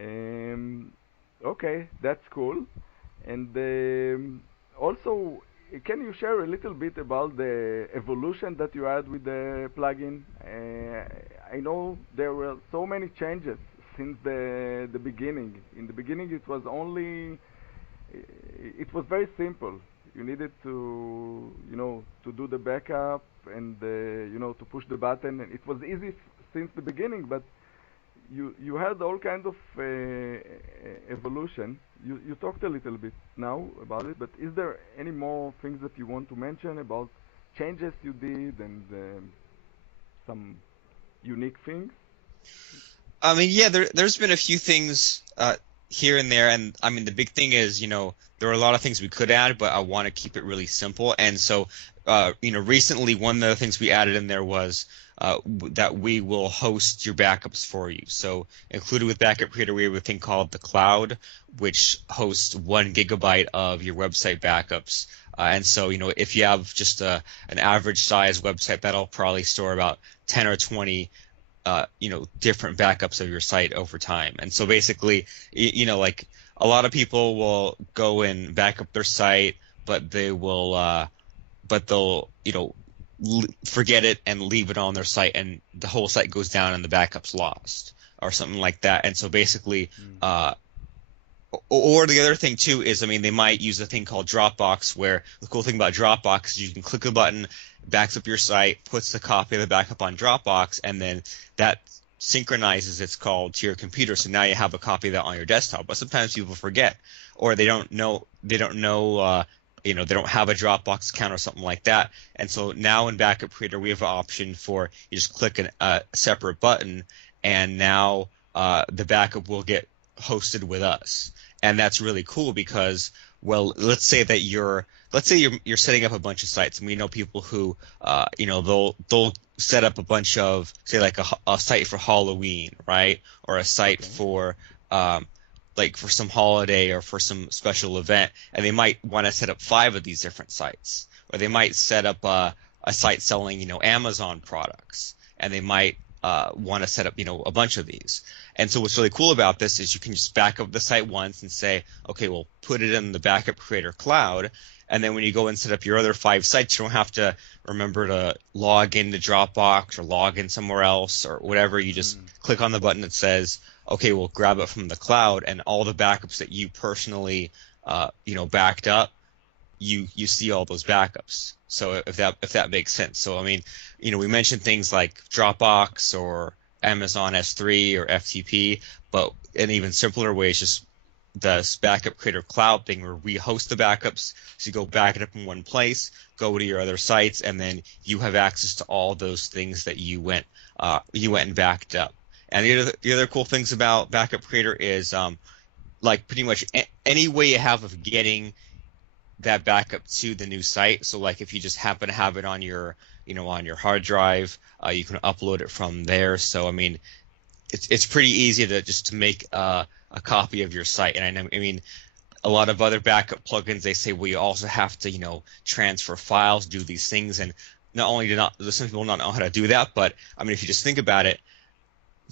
Um, okay, that's cool. And also, can you share a little bit about the evolution that you had with the plugin? I know there were so many changes since the beginning. In the beginning, it was very simple. You needed to, to do the backup and, to push the button. It was easy since the beginning, but you had all kind of evolution. You talked a little bit now about it, but is there any more things that you want to mention about changes you did and some unique things? I mean, yeah, there's been a few things here and there, and I mean the big thing is, there are a lot of things we could add, but I want to keep it really simple. And so, recently one of the things we added in there was that we will host your backups for you. So included with Backup Creator, we have a thing called the cloud, which hosts 1 GB of your website backups. And so, if you have just an average size website, that'll probably store about 10 or 20 different backups of your site over time. And so basically, like a lot of people will go and back up their site, but they'll, forget it and leave it on their site, and the whole site goes down and the backup's lost or something like that. And so basically, or the other thing too is, I mean, they might use a thing called Dropbox, where the cool thing about Dropbox is you can click a button, backs up your site, puts the copy of the backup on Dropbox, and then that synchronizes, it's called, to your computer. So now you have a copy of that on your desktop. But sometimes people forget, or they don't know, they don't have a Dropbox account or something like that. And so now in Backup Creator, we have an option for you just click a separate button, and now the backup will get hosted with us. And that's really cool because, well, let's say you're setting up a bunch of sites, and we know people who, they'll set up a bunch of, say, like a site for Halloween, right, or a site for like for some holiday or for some special event, and they might want to set up 5 of these different sites, or they might set up a site selling, Amazon products, and they might want to set up, a bunch of these. And so what's really cool about this is you can just back up the site once and say, okay, well, put it in the Backup Creator cloud, and then when you go and set up your other 5 sites, you don't have to remember to log into Dropbox or log in somewhere else or whatever. You just click on the button that says, okay, we'll grab it from the cloud, and all the backups that you personally, backed up, you see all those backups. So if that makes sense. So I mean, we mentioned things like Dropbox or Amazon S3 or FTP, but an even simpler way is just the Backup Creator Cloud thing, where we host the backups. So you go back it up in one place, go to your other sites, and then you have access to all those things that you went and backed up. And the other cool things about Backup Creator is like pretty much any way you have of getting that backup to the new site. So like if you just happen to have it on your hard drive, you can upload it from there. So I mean, it's pretty easy to make a copy of your site. And I mean, a lot of other backup plugins, they say, well, you also have to transfer files, do these things, and not only do some people not know how to do that, but I mean, if you just think about it,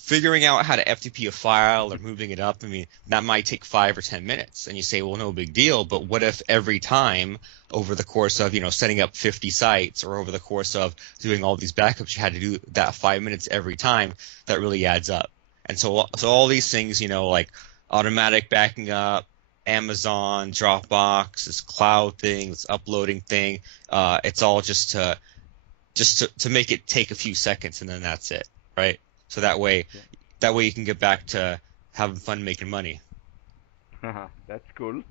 figuring out how to FTP a file or moving it up, I mean, that might take 5 or 10 minutes. And you say, well, no big deal. But what if every time over the course of, setting up 50 sites, or over the course of doing all these backups, you had to do that 5 minutes every time? That really adds up. And so all these things, like automatic backing up, Amazon, Dropbox, this cloud thing, this uploading thing, it's all just to make it take a few seconds, and then that's it, right? So that way you can get back to having fun making money. That's cool.